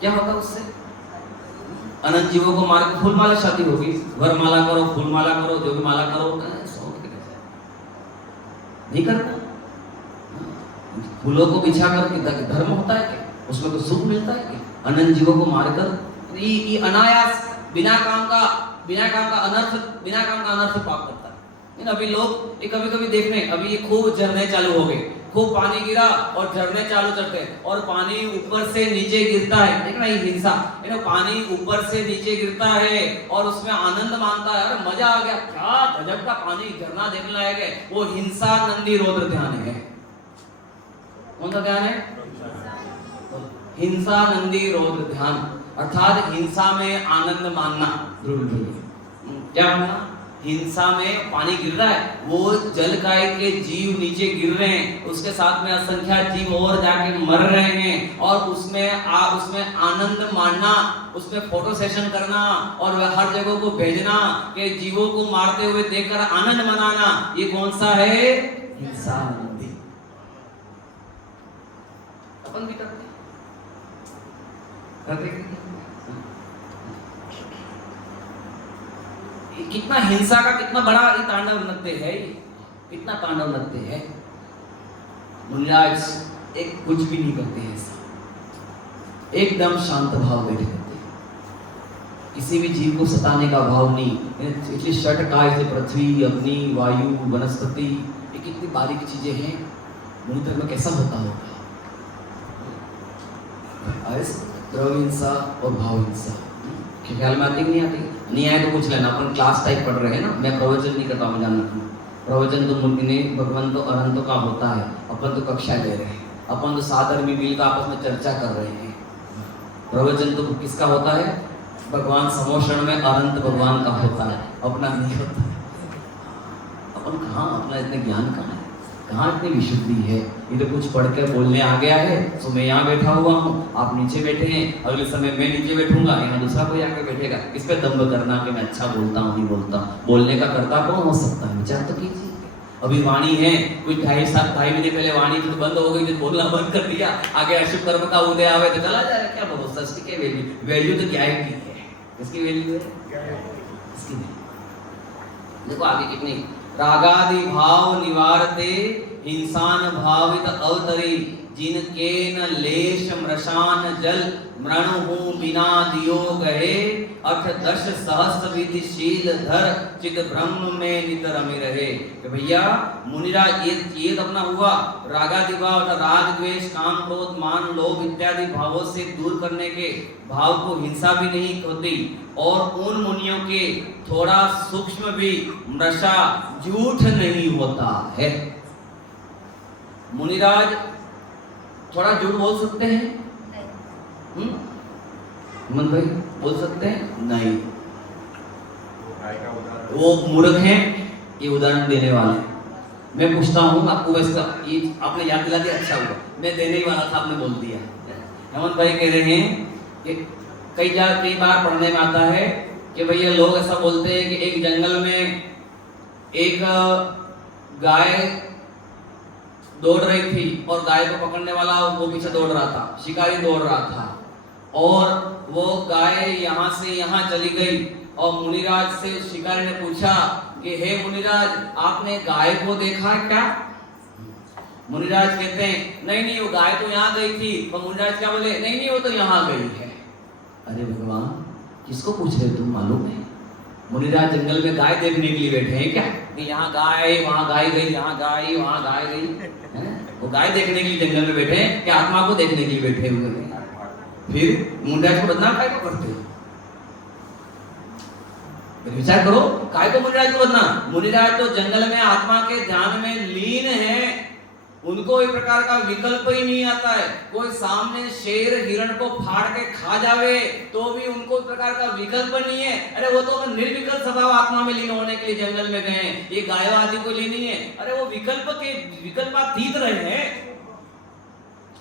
क्या होगा उससे? अनंत जीवों को मार के फूल माला शादी होगी। वर माला करो, फूल माला करो, जो भी माला करो, नहीं करना। फूलों को बिछा कर धर्म होता है क्या? उसमें कुछ सुख मिलता है क्या? अनंत जीवों को मारकर ये अनायास बिना काम का अनर्थ पाप करता है। अभी लोग कभी कभी देखने, अभी ये खूब झरने चालू हो गए, खूब पानी गिरा और झरने चालू करते हैं और पानी ऊपर से नीचे गिरता है। देखना ये हिंसा, पानी ऊपर से नीचे गिरता है और उसमें आनंद मानता है, अरे मजा आ गया, क्या गजब का पानी, झरना देखने लायक है। वो हिंसा नंदी रौद्र ध्यान है। कौन सा ध्यान है? हिंसा नंदी रौद्र ध्यान, अर्थात हिंसा में आनंद मानना। क्या मानना? हिंसा में पानी गिर रहा है, वो जल काय के जीव नीचे गिर रहे हैं, उसके साथ में असंख्यात जीव और जाके मर रहे हैं, और उसमें आनंद मानना, उसमें फोटो सेशन करना और हर जगह को भेजना कि जीवों को मारते हुए देखकर आनंद मनाना, ये कौन सा है? हिंसा आनंदी। अपन भी करते कितना हिंसा का कितना बड़ा तांडव नृत्य है, कितना तांडव नृत्य है। मुनिराज एक कुछ भी नहीं करते हैं, एकदम शांत भाव बैठे रहते हैं, किसी भी जीव को सताने का भाव नहीं। इसलिए षट काय से पृथ्वी, अग्नि, वायु, वनस्पति, ये कितनी बारीक चीजें हैं। मुनि में कैसा होता होगा? द्रव्य हिंसा और भाव हिंसा ख्याल में आती नहीं आती? नहीं आए तो पूछ लेना, अपन क्लास टाइप पढ़ रहे हैं ना, मैं प्रवचन नहीं करता हूँ, जानना प्रवचन तो मुनि भगवान तो अनंत का होता है, अपन तो कक्षा ले रहे हैं, अपन तो सादर में मिलकर आपस में चर्चा कर रहे हैं। प्रवचन तो किसका होता है? भगवान समोषण में अनंत भगवान का होता है, अपना नहीं होता है। अपन कहाँ, अपना इतने ज्ञान कहाँ है, कहाँ इतनी विशुद्धि है? ये तो कुछ पढ़कर बोलने आ गया है, तो मैं यहाँ बैठा हुआ हूँ, आप नीचे बैठे हैं, अगले समय मैं नीचे बैठूंगा, यहाँ दूसरा कोई आके बैठेगा। इस पे दम्भ करना कि मैं अच्छा बोलता हूँ, नहीं बोलता, बोलने का कर्ता कौन हो सकता है? विचार तो कीजिए। अभी वाणी है, कोई 2.5 महीने पहले वाणी तो बंद हो गई, बोलना बंद कर दिया, आगे अशुभ कर्म का उदय आवे तो चला जाएगा, क्या भरोसा? इसकी क्या वैल्यू? वैल्यू तो क्या है, इसकी वैल्यू है इसकी नहीं। देखो आगे कितनी, रागादि भाव निवारते हिंसान भावित अवतरी, जिनके न लेश मृषान जल मृणु बिना दियो गए, 8-10 सहस्र विधिशील धर चित ब्रह्म में नितरमि रहे। कि भैया मुनिराज ये तो अपना हुआ रागादि भाव, राग द्वेष काम क्रोध मान लोभ इत्यादि भावों से दूर करने के भाव को हिंसा भी नहीं होती, और उन मुनियों के थोड़ा सूक्ष्म भी मृषा झूठ नहीं होता है। मुनिराज थोड़ा झूठ बोल सकते हैं? हेमंत भाई बोल सकते हैं? नहीं। वो मूर्ख हैं, ये उदाहरण देने वाले। मैं पूछता हूँ आपको, वैसे ये आपने याद दिला दिया, अच्छा हुआ, मैं देने ही वाला था, आपने बोल दिया। हेमंत भाई कह रहे हैं कि कई बार पढ़ने में आता है कि भैया लोग ऐसा बोलते हैं कि एक जंगल में एक गाय दौड़ रही थी, और गाय को पकड़ने वाला वो पीछे दौड़ रहा था, शिकारी दौड़ रहा था, और वो गाय यहाँ से यहाँ चली गई, और मुनिराज से शिकारी ने पूछा कि हे मुनिराज, आपने गाय को देखा क्या? मुनिराज कहते हैं नहीं नहीं, वो गाय तो यहाँ गई थी। और मुनिराज क्या बोले? नहीं नहीं, वो तो यहाँ गई है। अरे भगवान, किसको पूछ रहे तुम, मालूम है? मुनिराज जंगल में गाय देखने के लिए बैठे हैं क्या? कि यहाँ गाय, वहाँ गाय गई, यहाँ गाय, वहाँ गाय गई, वो गाय देखने के लिए जंगल में बैठे हैं कि आत्मा को देखने के लिए बैठे हुए हैं? फिर मुनिराज को बदनाम काय को करते हैं? विचार करो, काय को मुनिराज को बदनाम? मुनिराज तो जंगल में आत्मा के ध्यान में लीन है, उनको एक प्रकार का विकल्प ही नहीं आता है। कोई सामने शेर हिरण को फाड़ के खा जावे तो भी उनको एक प्रकार का विकल्प नहीं है। अरे वो तो निर्विकल्प स्वभाव आत्मा में लीन होने के लिए जंगल में गए, ये गाय आदि को लीन नहीं है। अरे वो विकल्पातीत रहे हैं।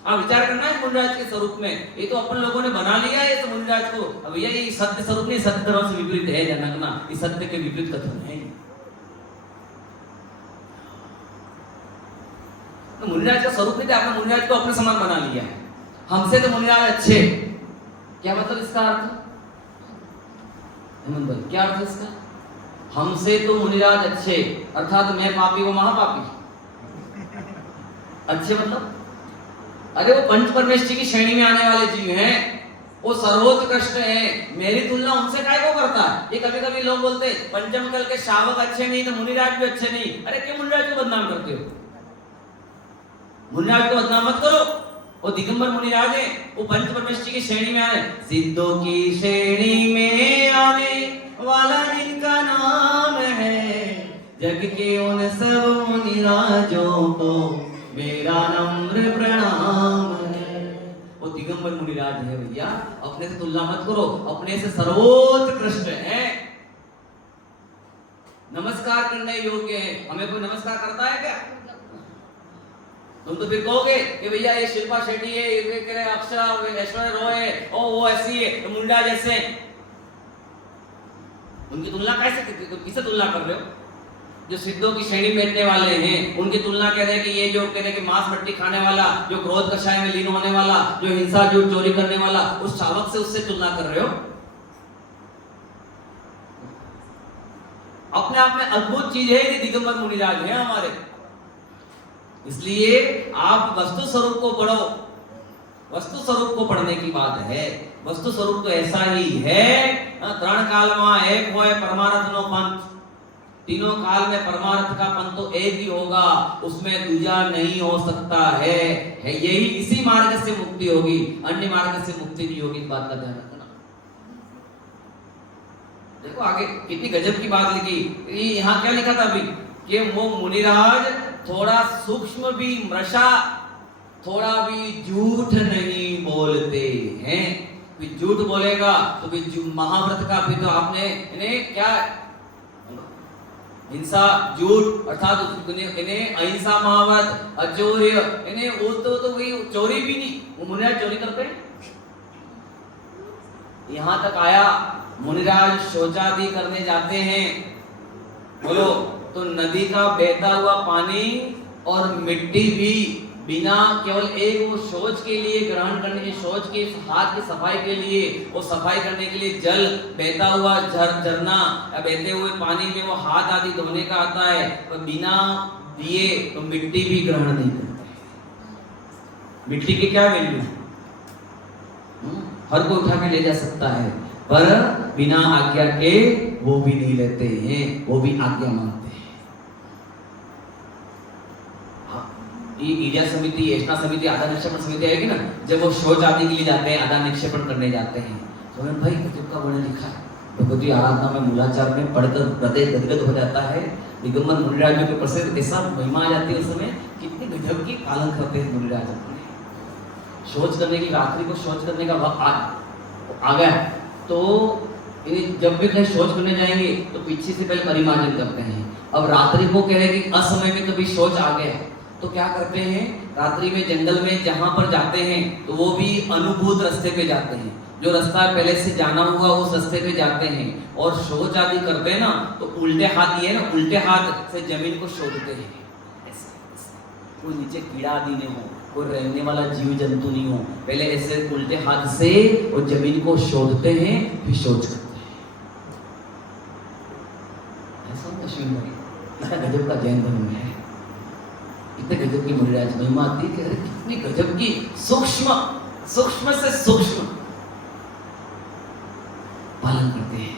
आप विचार करना है मुनिराज के स्वरूप में, ये तो अपन लोगों ने बना लिया है तो मुनिराज को। अब ये सत्य स्वरूप नहीं, सत्य धर्म से विपरीत है जनकना, ये सत्य के विपरीत कथन है। तो मुनिराज का स्वरूप नहीं, आपने मुनिराज को अपने समान बना लिया है। हमसे तो मुनिराज अच्छे, क्या मतलब इसका अर्थ? हेमंत भाई क्या अर्थ इसका? हमसे तो मुनिराज अच्छे अर्थात मैं पापी वो महापापी। अच्छे मतलब अरे वो पंच परमेश्वर की श्रेणी में आने वाले जीव हैं, वो सर्वोत्कृष्ट हैं। मेरी तुलना उनसे काय को करता है? ये कभी कभी लोग बोलते हैं पंचम कल के शावक अच्छे नहीं तो मुनिराज भी अच्छे नहीं। अरे क्यों मुनिराज को बदनाम करते हो? मुनिराज को बदनाम मत करो, वो दिगंबर मुनिराज है, वो पंच परमेश्वर की श्रेणी में आने, सिद्धों की श्रेणी में आने वाला जिनका नाम है, जग के उन सब मुनिराजों को मेरा नम्र प्रणाम है। वो दिगंबर मुनिराज है भैया, अपने से तुलना मत करो, अपने से सर्वोत्कृष्ट है। न नमस्कार करने योग्य हैं। हमें कोई नमस्कार करता है क्या? तुम तो फिर कहोगे कि भैया ये शिल्पा शेट्टी है, ये कह रहे अक्षरा, ऐश्वर्या रॉय है, ओ वो ऐसी है, तो मुंडा जैसे। उनकी तुलना किससे तुलना कर रहे हो? जो सिद्धों की श्रेणी में बैठने वाले हैं उनकी तुलना कह रहे हैं कि ये जो कह रहे हैं कि मांस मट्टी खाने वाला, जो क्रोध कषाय में लीन होने वाला, जो हिंसा झूठ चोरी करने वाला, उस शावक से उससे तुलना कर रहे हो। अपने आप में अद्भुत चीज है, दिगंबर मुनिराज है हमारे। इसलिए आप वस्तु स्वरूप को पढ़ो। वस्तु स्वरूप को पढ़ने की बात है। वस्तु स्वरूप तो ऐसा ही है, त्रण काल में एक होए परमार्थ नो पंथ। तीनों काल में परमार्थ का पंथ तो एक ही होगा, उसमें दूजा नहीं हो सकता है। यही इसी मार्ग से मुक्ति होगी, अन्य मार्ग से मुक्ति नहीं होगी। इस बात का ध्यान रखना। देखो आगे कितनी गजब की बात लिखी। यहाँ क्या लिखा था अभी कि वो मुनिराज थोड़ा सूक्ष्म भी मृषा, थोड़ा भी झूठ नहीं बोलते हैं। फिर झूठ बोलेगा तो फिर महाव्रत का फिर तो आपने इन्हें क्या हिंसा झूठ अर्थात इन्हें अहिंसा महाव्रत अचौर्य, इन्हें वो तो वही चोरी भी नहीं। वो मुनिराज चोरी करते हैं। यहां तक आया मुनिराज शौचादि करने जाते हैं, बोलो तो नदी का बहता हुआ पानी और मिट्टी भी बिना केवल एक वो शौच के लिए ग्रहण करने के, शौच के हाथ की सफाई के लिए, वो सफाई करने के लिए जल बहता हुआ झरना या बहते हुए पानी में वो हाथ आदि धोने का आता है, पर बिना दिए तो मिट्टी भी ग्रहण नहीं करते। मिट्टी की क्या वैल्यू? हर कोई उठा के ले जा सकता है, पर बिना आज्ञा के वो भी नहीं लेते हैं, वो भी आज्ञा मांगते हैं। ये ईडिया समिति, ऐसा समिति, आधार निक्षेपण समिति आएगी ना, जब वो शौच आदि के लिए जाते हैं, आधार निक्षेपण करने जाते हैं, तो भाई गजब का वर्णन लिखा है। भगवती आराधना में मूलाचार में पढ़कर हृदय गदगद हो जाता है। दिगंबर मुनिराजों के प्रसिद्ध ऐसा महिमा आ जाती है उस समय, कितनी गजब की पालन करते हैं मुनिराज अपने। शौच करने की, रात्रि को शौच करने का वक्त आ गया तो जब भी कहीं शौच करने जाएंगे तो पीछे से पहले परिमार्जन करते हैं। अब रात्रि को कह रहे कि असमय में कभी शौच आ गया तो क्या करते हैं, रात्रि में जंगल में जहां पर जाते हैं तो वो भी अनुभूत रास्ते पे जाते हैं, जो रास्ता पहले से जाना हुआ उस रास्ते पे जाते हैं और शौच आदि करते हैं ना, तो उल्टे हाथ ये ना, उल्टे हाथ से जमीन को शोधते हैं। कोई नीचे कीड़ा आदि नहीं हो, कोई रहने वाला जीव जंतु नहीं हो, पहले ऐसे उल्टे हाथ से वो जमीन को शोधते हैं, फिर शौच करते हैं। ऐसा गजब का जैन धर्म है, इतने गजब की मुनिराज महिमा आती है कि कितनी गजब की सूक्ष्म सूक्ष्म से सूक्ष्म पालन करते हैं।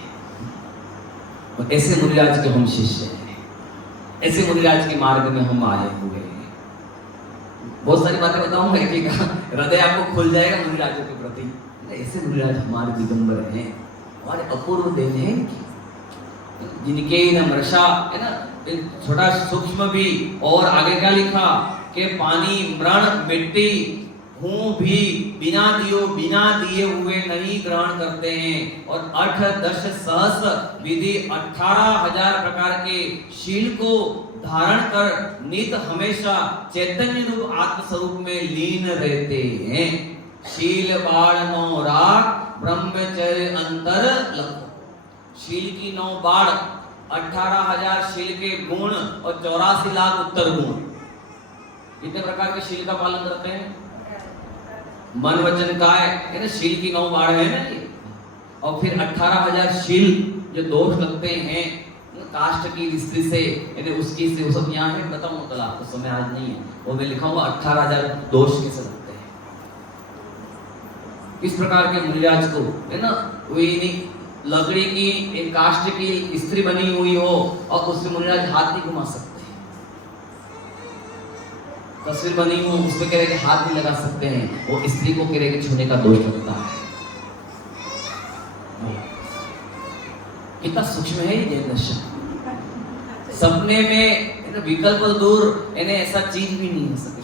और ऐसे मुनिराज के हम शिष्य हैं, ऐसे मुनिराज के मार्ग में हम आए हुए हैं। बहुत सारी बातें बताऊंगा, एक हृदय आपको खुल जाएगा मुनिराजों के प्रति। ऐसे मुनिराज हमारे दिगंबर हैं, हमारे अपूर्व देन हैं, जिनके न मृषा है ना, छोटा सूक्ष्म भी, और आगे क्या लिखा कि पानी मृण मिट्टी हूँ भी बिना दिए हुए नहीं ग्रहण करते हैं, और 8-10 सहस्र विधि 18,000 प्रकार के शील को धारण कर नित हमेशा चैतन्य रूप आत्मस्वरूप में लीन रहते हैं। शील बाण 9 राग ब्रह्मचर्य अंतर लखो। शील की 9 बाण, 18,000 शील के गुण और 84 लाख उत्तर गुण। कितने प्रकार के शील का पालन करते हैं? मन वचन काय है ना, शील की 9 बाण है ना ये। और फिर 18,000 शील जो दोष लगते हैं काष्ठ की स्त्री से, यानी उसकी से, वो सब यहाँ है, बताऊँ कल आपको, समय आज नहीं है, वो मैं लिखा हुआ 18,000 दोष कैसे लगते हैं। इस प्रकार के मुनिराज को है ना, वही नहीं लकड़ी की एक काष्ठ की स्त्री बनी हुई हो और उससे मुनिराज हाथ नहीं घुमा सकते, तस्वीर बनी हो उसमें कह रहे कि हाथ नहीं लगा सकते हैं, वो स्त्री को कह रहे कि छूने का दोष लगता है। कितना सूक्ष्म है ये जैन दर्शन। सपने में विकल्प दूर, इन्हें ऐसा चीज भी नहीं हो सके।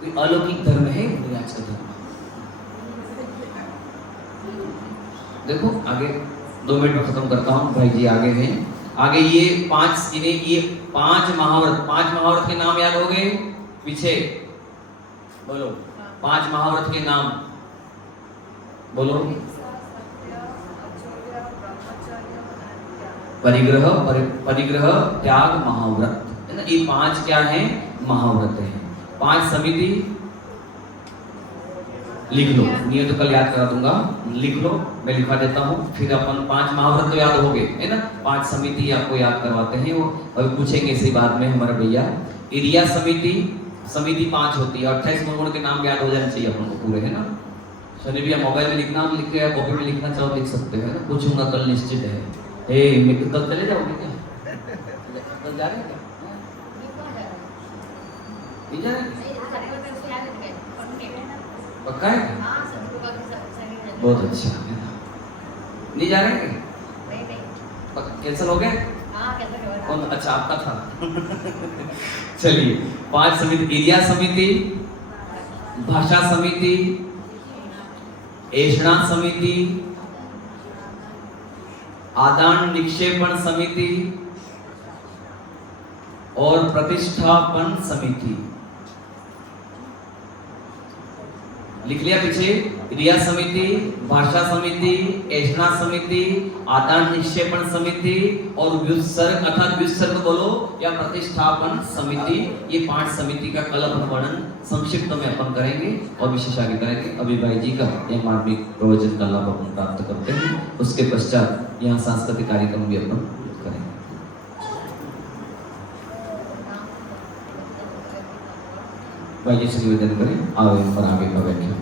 कोई अलौकिक धर्म है मुनिराज का धर्म। देखो आगे 2 मिनट में खत्म करता हूँ, भाई जी आगे हैं। आगे ये 5 इन्हें ये 5 महाव्रत के नाम याद हो गए? पीछे बोलो 5 महाव्रत के नाम बोलो। परिग्रह त्याग महाव्रत है ना, ये 5 क्या है? महाव्रत है। 5 समिति लिख लो, नहीं तो कल याद करा दूंगा, लिख लो, मैं लिखा देता हूँ, फिर अपन 5 महाव्रत तो याद हो गए है ना, 5 समिति आपको याद करवाते हैं वो, और पूछेंगे इसी बाद में हमारे भैया। एरिया समिति 5 होती है, 28 गुण के नाम याद हो जाने चाहिए अपन को पूरे, है ना। शनि भैया मोबाइल में लिखना, लिख के कॉपी में लिखना चाहो लिख सकते हैं ना, पूछूंगा कल निश्चित है। मैं कल चले जाओगे क्या? कल जा रहे हैं क्या? नहीं जा रहे? पक्का है? बहुत अच्छा है ना। नहीं जा रहे हैं? कैंसिल हो गए? कौन? अच्छा आपका था। चलिए 5 समिति, एरिया समिति, भाषा समिति, ऐषणा समिति, आदान निक्षेपण समिति और प्रतिष्ठापन समिति। लिख लिया पीछे? क्रिया समिति, भाषा समिति, ऐषणा समिति, आदान निक्षेपण समिति और व्युत्सर्ग अर्थात व्युत्सर्ग बोलो या प्रतिष्ठापन समिति। ये 5 समिति का कल अपन वर्णन संक्षिप्त में अपन करेंगे और विशेष आगे करेंगे। अभी भाई जी का यह मार्मिक प्रवचन का लाभ अपन प्राप्त करते हैं, उसके पश्चात यहाँ सांस्कृतिक कार्यक्रम भी अपन करेंगे। भाई जी से निवेदन करें, आगे का व्याख्या।